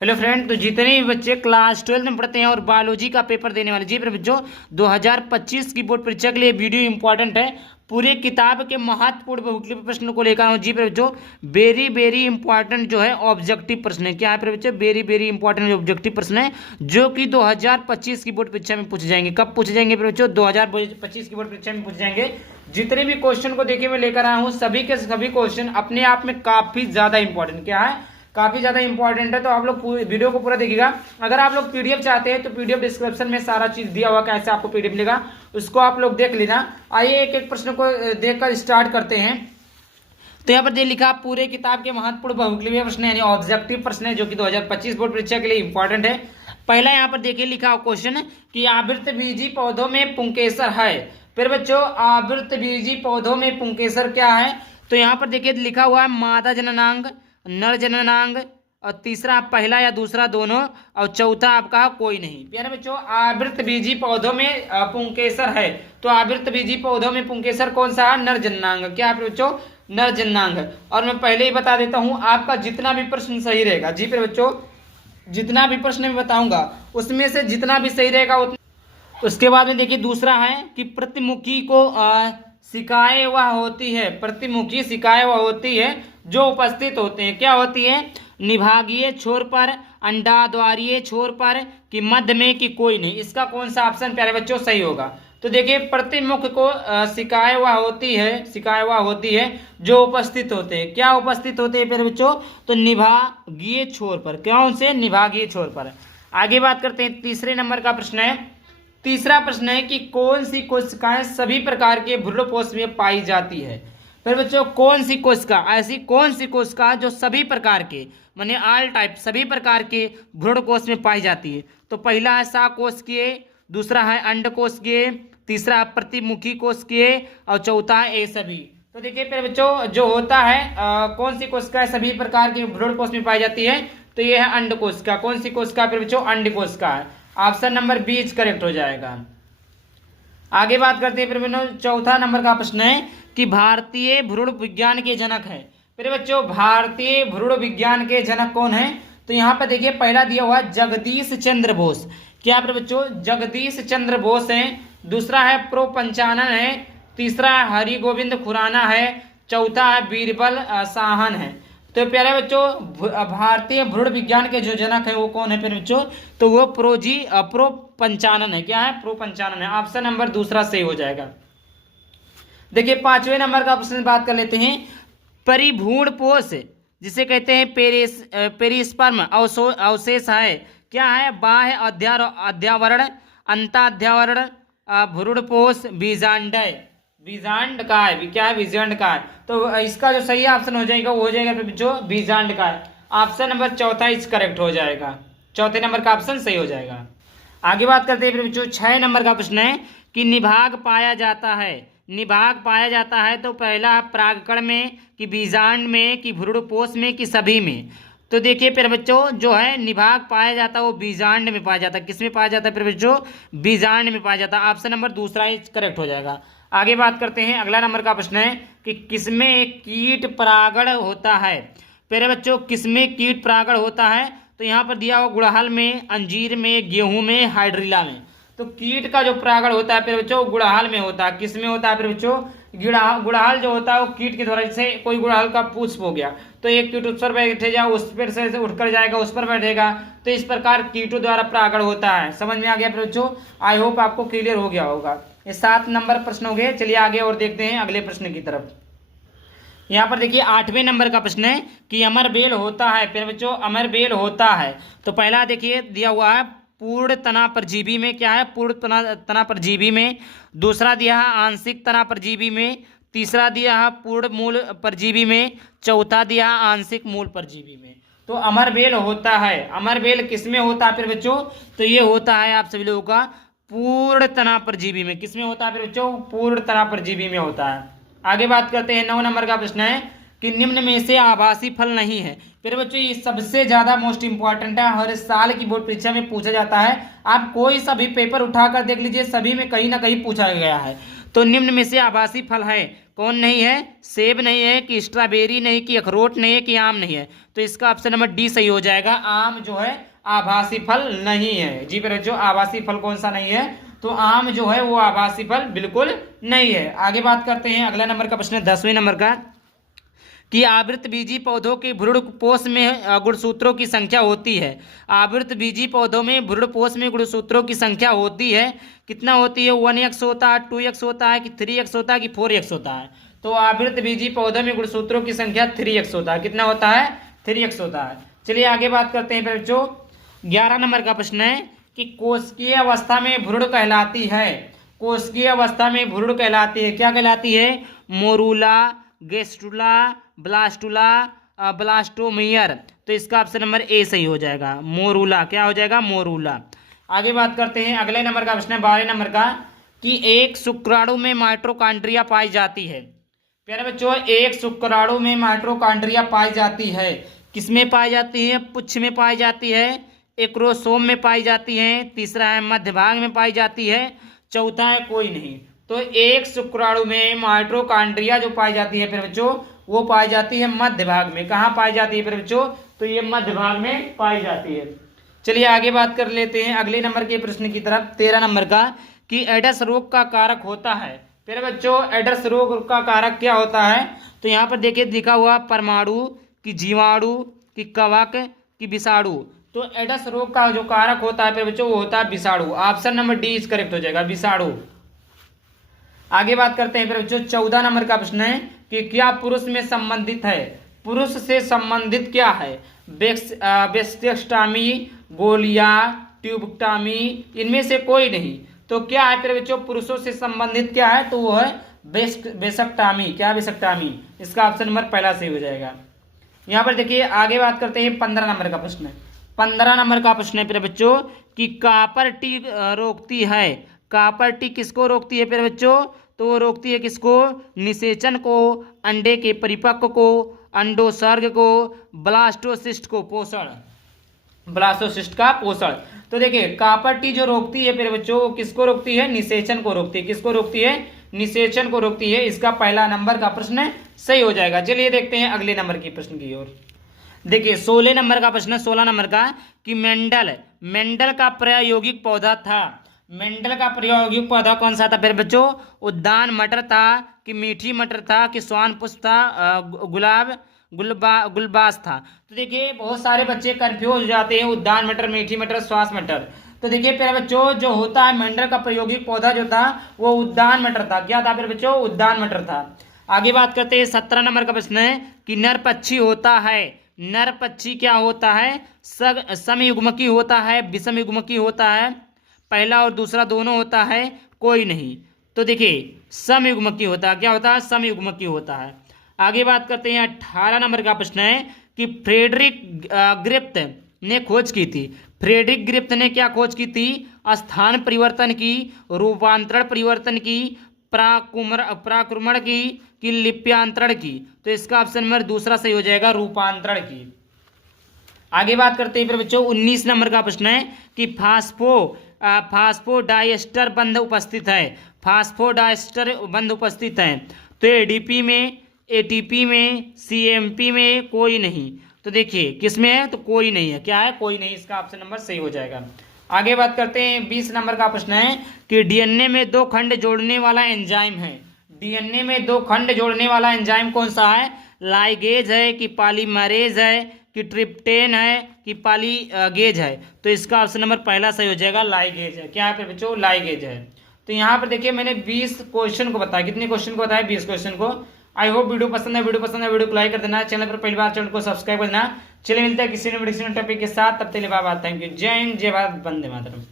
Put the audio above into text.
Hello friend, तो जितने भी बच्चे क्लास 12 में पढ़ते हैं और बायोलॉजी का पेपर देने वाले जी पर बच्चों 2025 की बोर्ड परीक्षा के लिए वीडियो इंपॉर्टेंट है। पूरे किताब के महत्वपूर्ण बहुविकल्पीय प्रश्न को लेकर आऊँ जी पर बच्चों। वेरी वेरी इंपॉर्टेंट जो है ऑब्जेक्टिव प्रश्न है। क्या है पर बच्चों? वेरी वेरी इंपॉर्टेंट ऑब्जेक्टिव प्रश्न है जो कि 2025 की बोर्ड परीक्षा में पूछे जाएंगे। कब पूछे जाएंगे पर बच्चों? 2025 की बोर्ड परीक्षा में पूछे जाएंगे। जितने भी क्वेश्चन को देखिए मैं लेकर आया हूँ, सभी के सभी क्वेश्चन अपने आप में काफी ज्यादा इंपॉर्टेंट क्या है, काफी ज्यादा इंपॉर्टेंट है। तो आप लोग वीडियो को पूरा देखिएगा। अगर आप लोग पीडीएफ चाहते हैं तो पीडीएफ डिस्क्रिप्शन में सारा चीज दिया हुआ, कैसे आपको पीडीएफ मिलेगा उसको आप लोग देख लेना। आइए एक एक प्रश्न को देखकर स्टार्ट करते हैं। तो यहाँ पर दे लिखा पूरे किताब के महत्वपूर्ण बहुविकल्पीय प्रश्न यानी ऑब्जेक्टिव प्रश्न है जो कि 2025 बोर्ड परीक्षा के लिए इंपॉर्टेंट है। पहला यहाँ पर देखिए लिखा क्वेश्चन कि आवृतबीजी पौधों में पुंकेसर है। फिर बच्चों आवृतबीजी पौधों में पुंकेसर क्या है? तो यहाँ पर देखिए लिखा हुआ है मादा जननांग, नर जननांग, और तीसरा पहला या दूसरा दोनों, और चौथा आपका कोई नहीं। प्यारे बच्चों आवृतबीजी पौधों में पुंकेसर है। तो आवृतबीजी पौधों में पुंकेसर कौन सा है? नर जननांग। क्या है बच्चों? नर जननांग। और मैं पहले ही बता देता हूं आपका जितना भी प्रश्न सही रहेगा जी प्यारे बच्चों, जितना भी प्रश्न मैं बताऊंगा उसमें से जितना भी सही रहेगा उतना। उसके बाद में देखिए दूसरा है कि प्रतिमुखी को शिकायत वह होती है, प्रतिमुखी शिकायत वह होती है जो उपस्थित होते हैं। क्या होती है? निभागीय छोर पर, अंडाद्वारीय छोर पर, कि मध्य में, कि कोई नहीं। इसका कौन सा ऑप्शन प्यारे बच्चों सही होगा? तो देखिए प्रतिमुख को शिकायत वह होती है, शिकायत वह होती है जो उपस्थित होते हैं। क्या उपस्थित होते हैं प्यारे बच्चों? तो निभागीय छोर पर। कौन से? निभागीय छोर पर। आगे बात करते हैं, तीसरे नंबर का प्रश्न है। तीसरा प्रश्न है कि कौन सी कोशिकाएं सभी प्रकार के भ्रूणपोष में पाई जाती है? फिर बच्चों कौन सी कोशिका, ऐसी कौन सी कोशिका जो सभी प्रकार के माने ऑल टाइप सभी प्रकार के भ्रूणकोश में पाई जाती है? तो पहला है साकोशिकीय, दूसरा है अंडकोशिकीय, तीसरा है प्रतिमुखी कोशिकीय, और चौथा है ए सभी। तो देखिए प्यारे बच्चों जो होता है कौन सी कोशिका सभी प्रकार के भ्रूणकोश में पाई जाती है? तो ये है अंड कोशिका। कौन सी कोशिका प्यारे बच्चों? अंड कोशिका है। Option number B is correct हो जाएगा। आगे बात करते हैं प्यारे बच्चों, चौथा नंबर का प्रश्न है कि भारतीय भ्रूण विज्ञान के जनक है। प्यारे बच्चों भारतीय भ्रूण विज्ञान के जनक कौन है? तो यहाँ पर देखिए पहला दिया हुआ जगदीश चंद्र बोस। क्या प्यारे बच्चों? जगदीश चंद्र बोस है। दूसरा है प्रो पंचानन है, तीसरा है हरि गोविंद खुराना है, चौथा है बीरबल साहन है। तो प्यारे बच्चों भारतीय भ्रूण विज्ञान के जो जनक है वो कौन है प्यारे बच्चों? तो वो प्रो पंचानन है। क्या है? प्रो पंचानन है। ऑप्शन नंबर दूसरा सही हो जाएगा। देखिए पांचवें नंबर का प्रश्न बात कर लेते हैं। परिभ्रूणपोष जिसे कहते हैं पेरिस्पर्म अवशेष है। क्या है? बाह्य अध्यावरण, अंताध्यावरण, भ्रूणपोष, बीजांडय, बीजांड का है। क्या है? बीजांड का है। तो इसका जो सही ऑप्शन हो जाएगा वो हो जाएगा जो बीजांड का है। ऑप्शन नंबर चौथा इस करेक्ट हो जाएगा। चौथे नंबर का ऑप्शन सही हो जाएगा। आगे बात करते हैं बच्चों, 6 नंबर का प्रश्न है कि निभाग पाया जाता है। निभाग पाया जाता है तो पहला परागकण में, कि बीजांड में, कि भ्रूणपोष में, कि सभी में? तो देखिए प्यारे बच्चों जो है निभाग पाया जाता है वो बीजांड में पाया जाता है। किस में पाया जाता है प्यारे बच्चों? बीजांड में पाया जाता है। ऑप्शन नंबर दूसरा ही करेक्ट हो जाएगा। आगे बात करते हैं, अगला नंबर का प्रश्न है कि किसमें कीट परागण होता है? प्यारे बच्चों किसमें कीट परागण होता है? तो यहाँ पर दिया हुआ गुड़हल में, अंजीर में, गेहूं में, हाइड्रिला में। तो कीट का जो परागण होता है प्यारे बच्चों गुड़हल में होता है। किस में होता है प्यारे बच्चों? गुड़हल जो होता है वो कीट के द्वारा, जैसे कोई गुड़हल का पुष्प हो गया तो एक कीट उस पर बैठे जाओ, उस पर से उठकर जाएगा, उस पर बैठेगा। तो इस प्रकार कीटों द्वारा परागण होता है। समझ में आ गया प्यारे बच्चों? आई होप आपको क्लियर हो गया होगा। ये 7 नंबर प्रश्न हो गए। चलिए आगे और देखते हैं अगले प्रश्न की तरफ। यहाँ पर देखिए 8वें नंबर का प्रश्न है कि अमरबेल होता है। प्यारे बच्चों अमरबेल होता है तो पहला देखिए दिया हुआ है पूर्ण तना परजीवी में। क्या है? पूर्ण तना परजीवी में। दूसरा दिया है आंशिक तना परजीवी में। तीसरा दिया है पूर्ण मूल परजीवी में। चौथा दिया है आंशिक मूल परजीवी में। तो अमरबेल होता है। अमरबेल किसमें होता है फिर बच्चों? तो ये होता है आप सभी लोगों का पूर्ण तना परजीवी में। किसमें होता है फिर बच्चों? पूर्ण तना परजीवी में होता है। आगे बात करते हैं, 9 नंबर का प्रश्न है कि निम्न में से आभासी फल नहीं है। फिर बच्चों ये सबसे ज्यादा मोस्ट इंपॉर्टेंट है, हर साल की बोर्ड परीक्षा में पूछा जाता है। आप कोई सा भी पेपर उठाकर देख लीजिए, सभी में कहीं ना कहीं पूछा गया है। तो निम्न में से आभासी फल है, कौन नहीं है? सेब नहीं है, कि स्ट्रॉबेरी नहीं, कि अखरोट नहीं है, कि आम नहीं है। तो इसका ऑप्शन नंबर डी सही हो जाएगा। आम जो है आभासी फल नहीं है। जी पर बच्चों, आभासी फल कौन सा नहीं है? तो आम जो है वो आभासी फल बिल्कुल नहीं है। आगे बात करते हैं, अगला नंबर का प्रश्न है 10वें नंबर का, कि आवृतबीजी पौधों के भ्रूणपोष में गुणसूत्रों की संख्या होती है। आवृतबीजी पौधों में भ्रूणपोष में गुणसूत्रों की संख्या होती है, कितना होती है? 1x होता है, 2x होता है, कि 3x होता है, कि 4x होता है? तो आवृतबीजी पौधों में गुणसूत्रों की संख्या 3x होता है। कितना होता है? 3x होता है। चलिए आगे बात करते हैं बच्चों, 11 नंबर का प्रश्न है कि कोशिकीय अवस्था में भ्रूण कहलाती है। कोशिकीय अवस्था में भ्रूण कहलाती है, क्या कहलाती है? Morula, gastrula, blastula, blastomere. तो इसका ऑप्शन नंबर ए सही हो जाएगा, मोरूला। क्या हो जाएगा? मोरूला। आगे बात करते हैं, अगले नंबर का प्रश्न है 12 नंबर का, कि एक शुक्राणु में माइटोकॉन्ड्रिया पाई जाती है। प्यारे बच्चों, एक शुक्राणु में माइटोकॉन्ड्रिया पाई जाती है, किसमें पाई जाती है? पुच्छ में पाई जाती है, एक्रोसोम में पाई जाती है, तीसरा है मध्य भाग में पाई जाती है, चौथा है कोई नहीं। तो एक शुक्राणु में माइटोकॉन्ड्रिया जो पाई जाती है फिर बच्चों, वो पाई जाती है मध्य भाग में। कहाँ पाई जाती है फिर बच्चों? तो ये मध्य भाग में पाई जाती है। चलिए आगे बात कर लेते हैं अगले नंबर के प्रश्न की तरफ, 13 नंबर का, कि एडस रोग का कारक होता है। फिर बच्चों, एडस रोग का कारक क्या होता है? तो यहाँ पर देखिए लिखा हुआ परमाणु, कि जीवाणु, कि कवक, कि विषाणु। तो एडस रोग का जो कारक होता है फिर बच्चों, वो होता है विषाणु। Option number D is correct हो जाएगा, विषाणु। आगे बात करते हैं फिर बच्चों, 14 नंबर का प्रश्न है कि क्या पुरुष में संबंधित है? पुरुष से संबंधित क्या है? वेस्टेक्टॉमी, गोलिया, ट्यूबक्टॉमी, इनमें से कोई नहीं। तो क्या है फिर बच्चों, पुरुषों से संबंधित क्या है? तो वो है वेस्टेक्टॉमी। क्या वेस्टेक्टॉमी? इसका ऑप्शन नंबर पहला सही हो जाएगा। यहाँ पर देखिए आगे बात करते हैं 15 नंबर का प्रश्न है। 15 नंबर का प्रश्न है फिर बच्चों, कि कापर टी रोकती है। कापर टी किसको रोकती है फिर बच्चों? तो वो रोकती है किसको? निषेचन को, अंडे के परिपक्व को, अंडोसर्ग को, ब्लास्टोसिस्ट को पोषण, ब्लास्टोसिस्ट का पोषण। तो देखिए कापर टी जो रोकती है फिर बच्चों, किसको रोकती है? निषेचन को रोकती है। किसको रोकती है? निषेचन को रोकती है। इसका पहला नंबर का प्रश्न सही हो जाएगा। चलिए देखते हैं अगले नंबर की प्रश्न की ओर। देखिए 16 नंबर का प्रश्न, 16 नंबर का, कि मेंडल का प्रायोगिक पौधा था। मेंडल का प्रायोगिक पौधा कौन सा था फिर बच्चों? उद्यान मटर था, कि मीठी मटर था, कि स्वान पुष्प था, गुलबास था। तो देखिए बहुत सारे बच्चे कंफ्यूज हो जाते हैं, उद्यान मटर, मीठी मटर, श्वास मटर। तो देखिए फिर बच्चों, जो होता है मेंडल का प्रायोगिक पौधा जो था वो उद्यान मटर था। क्या था फिर बच्चों? उद्यान मटर था। आगे बात करते हैं 17 नंबर का प्रश्न है, कि नर पक्षी होता है। नर पक्षी क्या होता है? समयुग्मकी होता है, विषमयुग्मकी होता है, पहला और दूसरा दोनों होता है, कोई नहीं। तो देखिए समयुग्मकी होता है। क्या होता है? समयुग्मकी होता है। आगे बात करते हैं 18 नंबर का प्रश्न है, कि फ्रेडरिक ग्रिफ्थ ने खोज की थी। फ्रेडरिक ग्रिफ्थ ने क्या खोज की थी? स्थान परिवर्तन की, रूपांतरण परिवर्तन की, प्राक्रमण की, कि लिप्यांतरण की। तो इसका ऑप्शन नंबर दूसरा सही हो जाएगा, रूपांतरण की। आगे बात करते हैं फिर बच्चों 19 नंबर का प्रश्न है, कि फास्फोडाइस्टर बंध उपस्थित है। फास्फोडाइस्टर बंध उपस्थित है। तो एडीपी में, एटीपी में, सीएमपी में कोई नहीं। तो देखिए किसमें है? तो कोई नहीं है। क्या है? कोई नहीं। इसका ऑप्शन नंबर सही हो जाएगा। आगे बात करते हैं 20 नंबर का प्रश्न है, कि डीएनए में 2 खंड जोड़ने वाला एंजाइम है। डीएनए में 2 खंड जोड़ने वाला एंजाइम कौन सा है? लाइगेज है, कि पॉलीमरेज है, कि ट्रिप्टेन है, कि पॉलीगेज है। तो इसका ऑप्शन नंबर पहला सही हो जाएगा, लाइगेज है। क्या है फिर बच्चों? लाइगेज है। तो यहाँ पर देखिए मैंने 20 क्वेश्चन को बताया। कितने क्वेश्चन को बताया? 20 क्वेश्चन को। आई होप वीडियो पसंद है। वीडियो को लाइक कर देना, चैनल पर पहली बार चैनल को सब्सक्राइब कर देना। चलिए मिलते हैं किसी न टॉपिक के साथ, तब तक के लिए बाय बाय। Thank you. जय हिंद, जय भारत, वंदे मातरम।